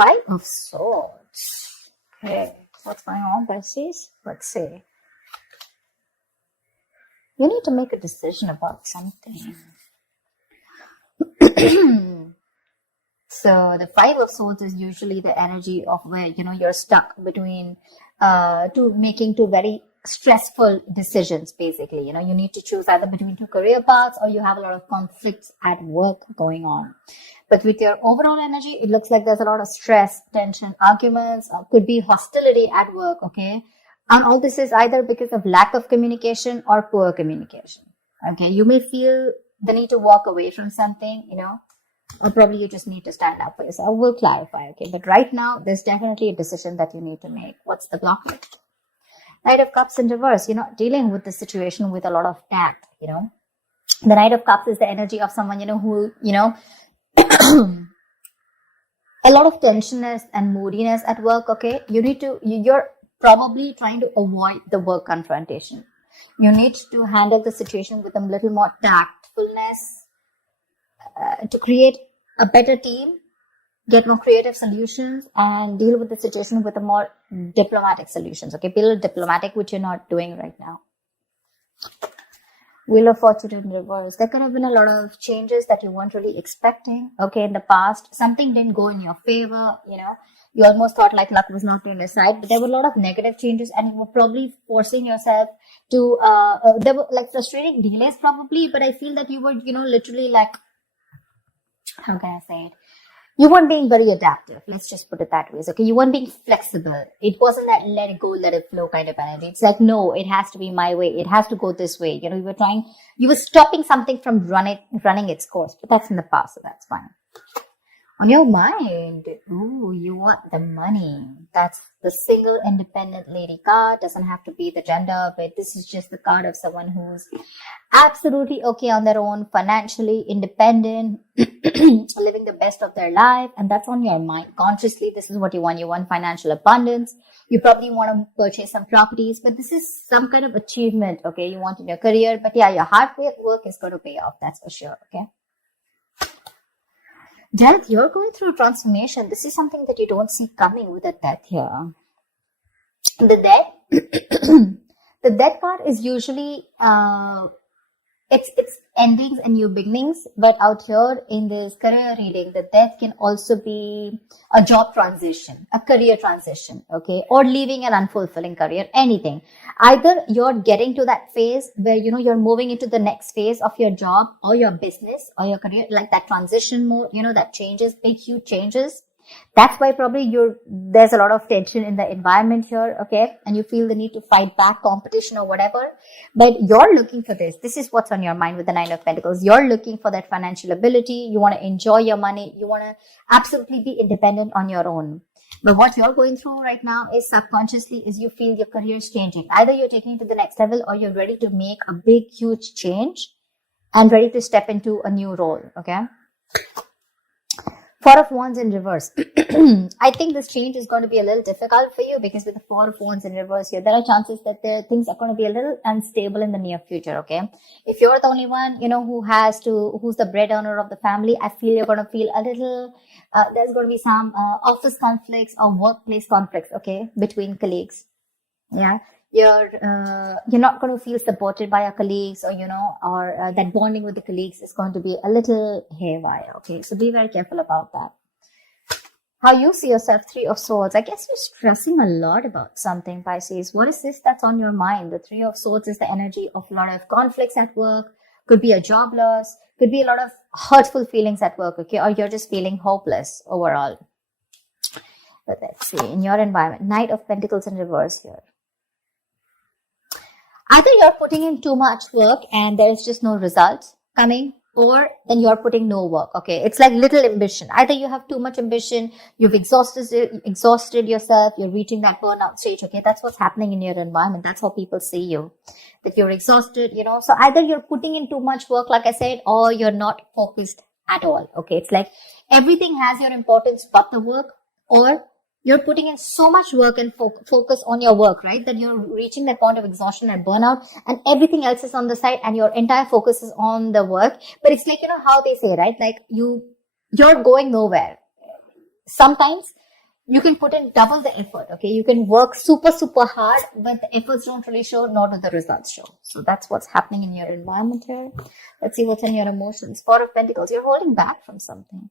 Five of Swords. Okay, what's going on, Pisces? Let's see. You need to make a decision about something. So the Five of Swords is usually the energy of where, you're stuck between making two very stressful decisions, basically. You need to choose either between two career paths, or you have a lot of conflicts at work going on. But with your overall energy, it looks like there's a lot of stress, tension, arguments, could be hostility at work, okay? And all this is either because of lack of communication or poor communication, okay? You may feel the need to walk away from something, or probably you just need to stand up for yourself. We'll clarify, okay? But right now, there's definitely a decision that you need to make. What's the blockage? Knight of Cups in reverse, dealing with the situation with a lot of tact, The Knight of Cups is the energy of someone, who, a lot of tensionness and moodiness at work, okay? You're probably trying to avoid the work confrontation. You need to handle the situation with a little more tactfulness to create a better team, get more creative solutions, and deal with the situation with a more diplomatic solutions, okay? Be a little diplomatic, which you're not doing right now. Wheel of Fortune in reverse. There could have been a lot of changes that you weren't really expecting, okay, in the past. Something didn't go in your favor, You almost thought like luck was not on your side, but there were a lot of negative changes, and you were probably forcing yourself to, there were like frustrating delays probably, but I feel that you were, literally like, how can I say it? You weren't being very adaptive. Let's just put it that way. Okay, you weren't being flexible. It wasn't that let it go, let it flow kind of energy. It's like, no, it has to be my way. It has to go this way. You were stopping something from running its course, but that's in the past, so that's fine. On your mind, you want the money. That's the single independent lady card. Doesn't have to be the gender, but this is just the card of someone who's absolutely okay on their own, financially independent, living the best of their life. And that's on your mind. Consciously, this is what you want. You want financial abundance. You probably want to purchase some properties, but this is some kind of achievement, okay, you want in your career. But yeah, your hard work is going to pay off. That's for sure, okay? Death, you're going through a transformation. This is something that you don't see coming with a death here. The death, the death card is usually, it's endings and new beginnings. But out here in this career reading, the death can also be a job transition, a career transition, okay? Or leaving an unfulfilling career, anything. Either you're getting to that phase where, you're moving into the next phase of your job or your business or your career, like that transition mode, that changes, big, huge changes. That's why probably there's a lot of tension in the environment here, okay? And you feel the need to fight back competition or whatever. But you're looking for this. This is what's on your mind with the Nine of Pentacles. You're looking for that financial ability. You want to enjoy your money. You want to absolutely be independent on your own. But what you're going through right now is subconsciously is you feel your career is changing. Either you're taking it to the next level or you're ready to make a big, huge change and ready to step into a new role, okay? Four of Wands in reverse. I think this change is going to be a little difficult for you because with the Four of Wands in reverse here, there are chances that things are going to be a little unstable in the near future, okay? If you're the only one, who's the breadwinner of the family, I feel you're going to feel a little, there's going to be some office conflicts or workplace conflicts, okay, between colleagues. Yeah. You're not going to feel supported by your colleagues or, that bonding with the colleagues is going to be a little haywire. Okay. So be very careful about that. How you see yourself, Three of Swords. I guess you're stressing a lot about something, Pisces. What is this that's on your mind? The Three of Swords is the energy of a lot of conflicts at work. Could be a job loss. Could be a lot of hurtful feelings at work. Okay. Or you're just feeling hopeless overall. But let's see. In your environment, Knight of Pentacles in reverse here. Either you're putting in too much work and there's just no results coming, or then you're putting no work. Okay, it's like little ambition. Either you have too much ambition, you've exhausted yourself, you're reaching that burnout stage. Okay, that's what's happening in your environment. That's how people see you, that you're exhausted. So either you're putting in too much work, like I said, or you're not focused at all. Okay, it's like everything has your importance but the work, or you're putting in so much work and focus on your work, right? That you're reaching that point of exhaustion and burnout and everything else is on the side and your entire focus is on the work. But it's like, how they say, right? Like you're going nowhere. Sometimes you can put in double the effort, okay? You can work super, super hard, but the efforts don't really show, nor do the results show. So that's what's happening in your environment here. Let's see what's in your emotions. Four of Pentacles, you're holding back from something.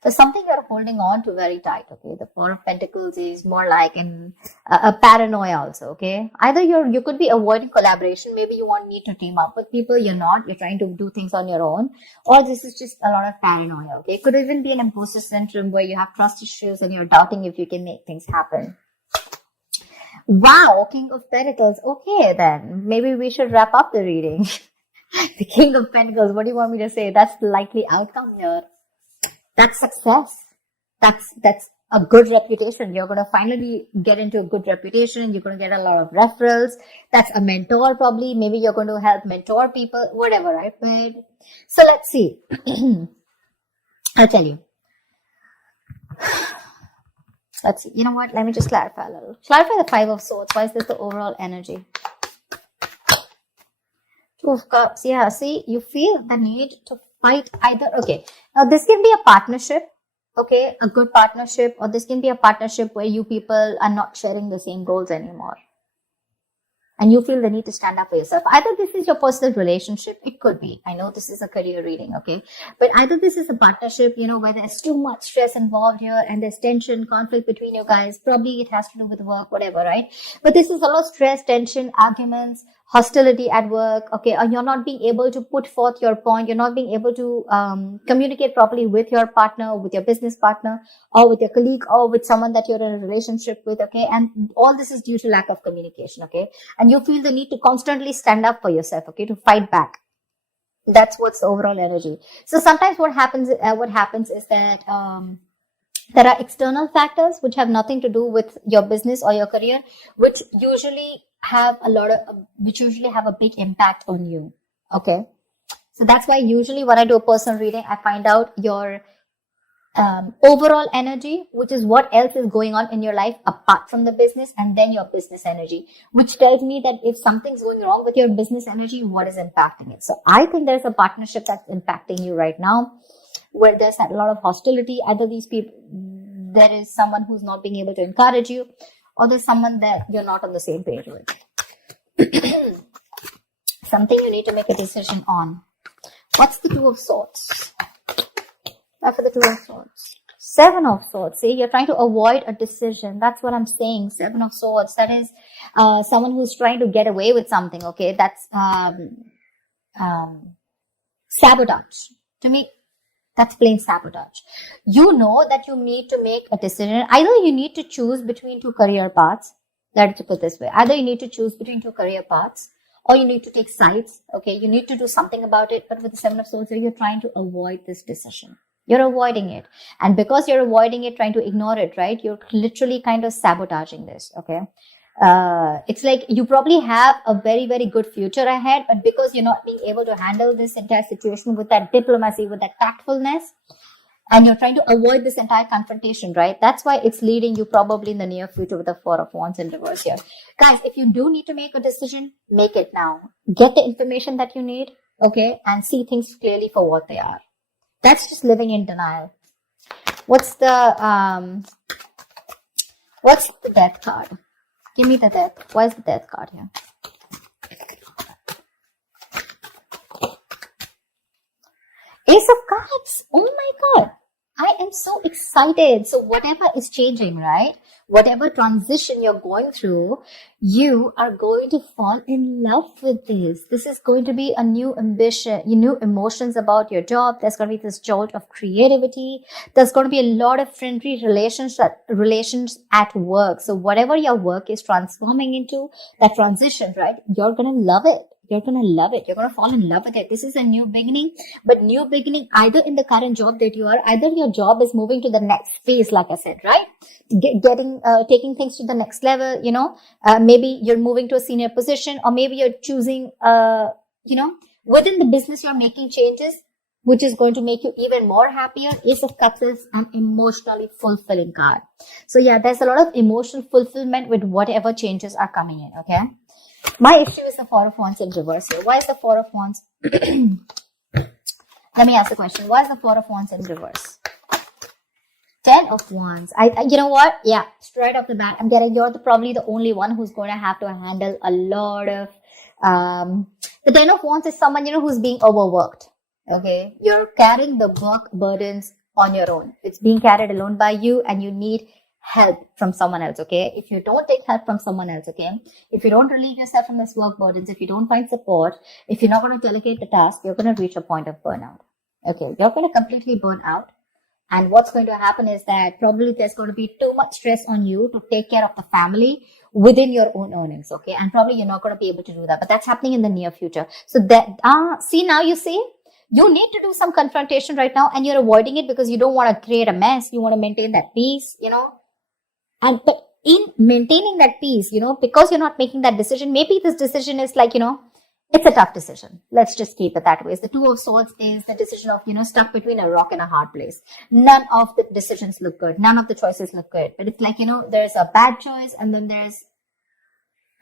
There's something you're holding on to very tight, okay? The Four of Pentacles is more like a paranoia also, okay? Either you could be avoiding collaboration. Maybe you won't need to team up with people. You're not. You're trying to do things on your own. Or this is just a lot of paranoia, okay? It could even be an imposter syndrome where you have trust issues and you're doubting if you can make things happen. Wow, King of Pentacles. Okay, then. Maybe we should wrap up the reading. The King of Pentacles, what do you want me to say? That's the likely outcome here. That's success. That's a good reputation. You're going to finally get into a good reputation. You're going to get a lot of referrals. That's a mentor probably. Maybe you're going to help mentor people, whatever, right? So let's see. I'll tell you. Let's see. You know what? Let me just clarify a little. Clarify the Five of Swords. Why is this the overall energy? Two of Cups. Yeah, see, you feel the need to fight either. Okay, now this can be a partnership, okay, a good partnership, or this can be a partnership where you people are not sharing the same goals anymore and you feel the need to stand up for yourself. Either this is your personal relationship, it could be, I know this is a career reading, okay, but either this is a partnership, you know, where there's too much stress involved here and there's tension, conflict between you guys. Probably it has to do with work, whatever, right? But this is a lot of stress, tension, arguments, hostility at work, okay, or you're not being able to put forth your point, you're not being able to communicate properly with your partner, with your business partner, or with your colleague, or with someone that you're in a relationship with, okay, and all this is due to lack of communication, okay, and you feel the need to constantly stand up for yourself, okay, to fight back. That's what's the overall energy. So sometimes what happens is that there are external factors which have nothing to do with your business or your career, which usually have a big impact on you. Okay. So that's why usually when I do a personal reading, I find out your overall energy, which is what else is going on in your life apart from the business, and then your business energy, which tells me that if something's going wrong with your business energy, what is impacting it. So I think there's a partnership that's impacting you right now, where there's a lot of hostility. Either these people, there is someone who's not being able to encourage you, or there's someone that you're not on the same page with. Something you need to make a decision on. What's the Two of Swords? After the Two of Swords. Seven of Swords. See, you're trying to avoid a decision. That's what I'm saying. Seven of Swords. That is someone who's trying to get away with something. Okay, that's sabotage. To me, that's plain sabotage. You know that you need to make a decision. Either you need to choose between two career paths. Let's put it this way. Either you need to choose between two career paths, or you need to take sides. Okay, you need to do something about it. But with the Seven of Swords, you're trying to avoid this decision. You're avoiding it. And because you're avoiding it, trying to ignore it, right? You're literally kind of sabotaging this. Okay. It's like you probably have a very, very good future ahead, but because you're not being able to handle this entire situation with that diplomacy, with that tactfulness, and you're trying to avoid this entire confrontation, right? That's why it's leading you probably in the near future with the Four of Wands in reverse here. Guys, if you do need to make a decision, make it now. Get the information that you need, okay, and see things clearly for what they are. That's just living in denial. What's the Death card? Give me the Death. Why is the Death card here? Ace of Cups. Oh my God. I am so excited. So whatever is changing, right? Whatever transition you're going through, you are going to fall in love with this. This is going to be a new ambition, new emotions about your job. There's going to be this jolt of creativity. There's going to be a lot of friendly relations at work. So whatever your work is transforming into, that transition, right? You're going to love it. You're going to love it. You're going to fall in love with it. This is a new beginning, but new beginning either in the current job that you are, either your job is moving to the next phase, like I said, right? Taking things to the next level, you know, maybe you're moving to a senior position, or maybe you're choosing, within the business, you're making changes, which is going to make you even more happier. Ace of Cups is an emotionally fulfilling card. So yeah, there's a lot of emotional fulfillment with whatever changes are coming in. Okay. My issue is the Four of Wands in reverse here. Why is the Four of Wands? Let me ask the question. Why is the Four of Wands in reverse? Ten of Wands. You know what? Yeah, straight off the bat, I'm getting you're probably the only one who's going to have to handle a lot of. The Ten of Wands is someone who's being overworked. Okay, you're carrying the work burdens on your own. It's being carried alone by you, and you need help from someone else. Okay, if you don't take help from someone else, okay, if you don't relieve yourself from this work burdens, if you don't find support, if you're not going to delegate the task, you're going to reach a point of burnout. Okay, you're going to completely burn out. And what's going to happen is that probably there's going to be too much stress on you to take care of the family within your own earnings, okay? And probably you're not going to be able to do that, but that's happening in the near future. So that, you need to do some confrontation right now, and you're avoiding it because you don't want to create a mess. You want to maintain that peace, And but in maintaining that peace, because you're not making that decision, maybe this decision is like, it's a tough decision. Let's just keep it that way. The Two of Swords is the decision of, stuck between a rock and a hard place. None of the decisions look good. None of the choices look good. But it's like, there's a bad choice and then there's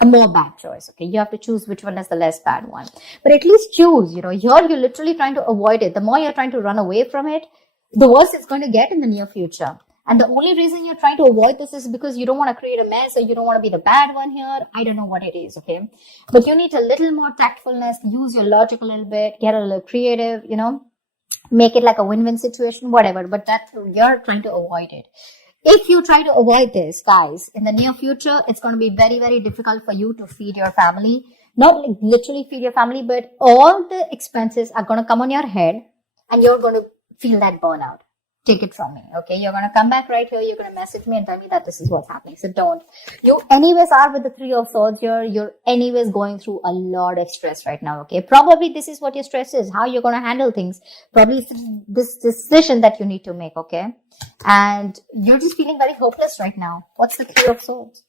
a more bad choice. Okay. You have to choose which one is the less bad one. But at least choose, here you're literally trying to avoid it. The more you're trying to run away from it, the worse it's going to get in the near future. And the only reason you're trying to avoid this is because you don't want to create a mess or you don't want to be the bad one here. I don't know what it is, okay? But you need a little more tactfulness, use your logic a little bit, get a little creative, make it like a win-win situation, whatever. But you're trying to avoid it. If you try to avoid this, guys, in the near future, it's going to be very, very difficult for you to feed your family. Not like literally feed your family, but all the expenses are going to come on your head and you're going to feel that burnout. Take it from me, okay? You're going to come back right here. You're going to message me and tell me that this is what's happening. So don't. You anyways are with the Three of Swords here. You're anyways going through a lot of stress right now, okay? Probably this is what your stress is, how you're going to handle things. Probably this decision that you need to make, okay? And you're just feeling very hopeless right now. What's the Three of Swords?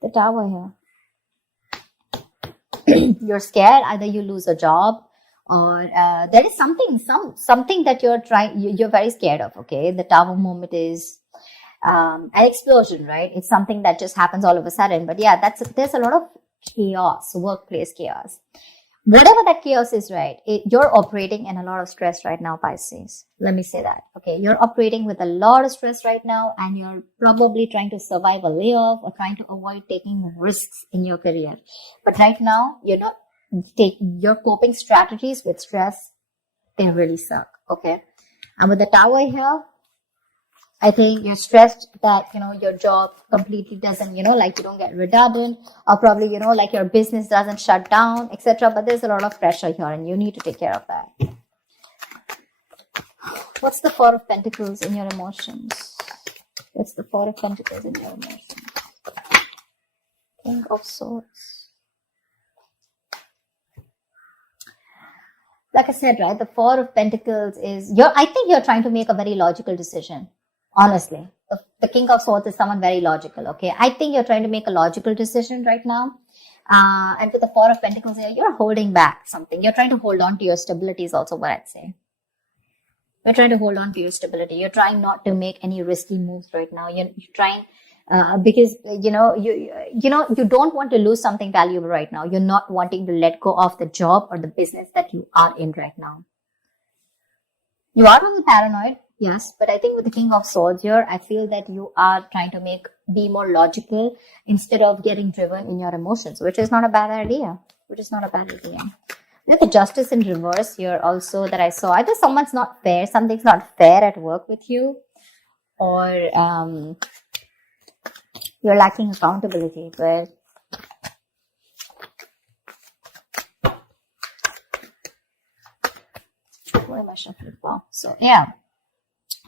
The Tower here. You're scared. Either you lose a job, or there is something that you're very scared of, okay? The Tower moment is an explosion, right? It's something that just happens all of a sudden. But yeah, there's a lot of chaos, workplace chaos. Whatever that chaos is, right? You're operating in a lot of stress right now, Pisces. Let me say that, okay? You're operating with a lot of stress right now, and you're probably trying to survive a layoff or trying to avoid taking risks in your career. But right now, you're not your coping strategies with stress, they really suck, okay? And with the Tower here, I think you're stressed that, your job completely doesn't, like you don't get redundant, or probably, like your business doesn't shut down, etc. But there's a lot of pressure here and you need to take care of that. What's the Four of Pentacles in your emotions? What's the Four of Pentacles in your emotions? King of Swords. Like I said, right, the Four of Pentacles is, I think you're trying to make a very logical decision. Honestly, the King of Swords is someone very logical, okay? I think you're trying to make a logical decision right now. And with the Four of Pentacles here, you're holding back something. You're trying to hold on to your stability is also what I'd say. You're trying to hold on to your stability. You're trying not to make any risky moves right now. You're trying, because, you don't want to lose something valuable right now. You're not wanting to let go of the job or the business that you are in right now. You are a little paranoid. Yes, but I think with the King of Swords here, I feel that you are trying to be more logical instead of getting driven in your emotions, which is not a bad idea. We have the Justice in reverse here also that I saw. Either something's not fair at work with you, or you're lacking accountability, but what am I shuffling for? So yeah.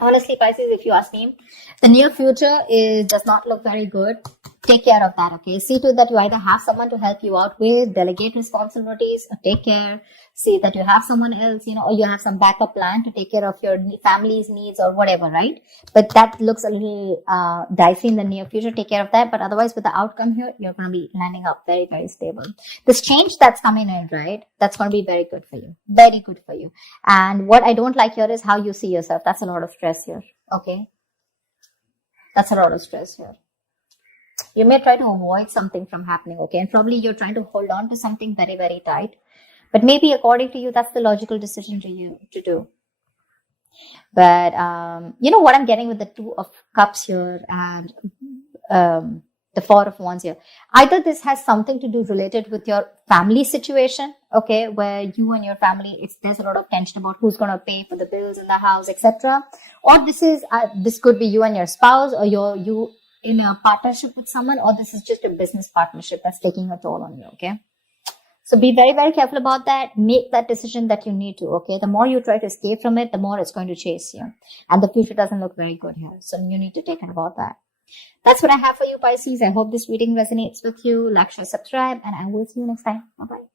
Honestly, Pisces, if you ask me, the near future does not look very good. Take care of that, okay? See to that you either have someone to help you out with, delegate responsibilities, or take care. See that you have someone else, or you have some backup plan to take care of your family's needs or whatever, right? But that looks a little dicey in the near future. Take care of that. But otherwise, with the outcome here, you're going to be landing up very, very stable. This change that's coming in, right? That's going to be very good for you. Very good for you. And what I don't like here is how you see yourself. That's a lot of stress here, okay? That's a lot of stress here. You may try to avoid something from happening, okay? And probably you're trying to hold on to something very, very tight. But maybe according to you, that's the logical decision to do. But you know what I'm getting with the Two of Cups here and the Four of Wands here. Either this has something to do related with your family situation, okay, where you and your family, there's a lot of tension about who's going to pay for the bills in the house, etc. Or this could be you and your spouse, or you in a partnership with someone, or this is just a business partnership that's taking a toll on you, okay? So be very, very careful about that. Make that decision that you need to, okay? The more you try to escape from it, the more it's going to chase you. And the future doesn't look very good here. So you need to take care about that. That's what I have for you, Pisces. I hope this reading resonates with you. Like, share, subscribe, and I will see you next time. Bye-bye.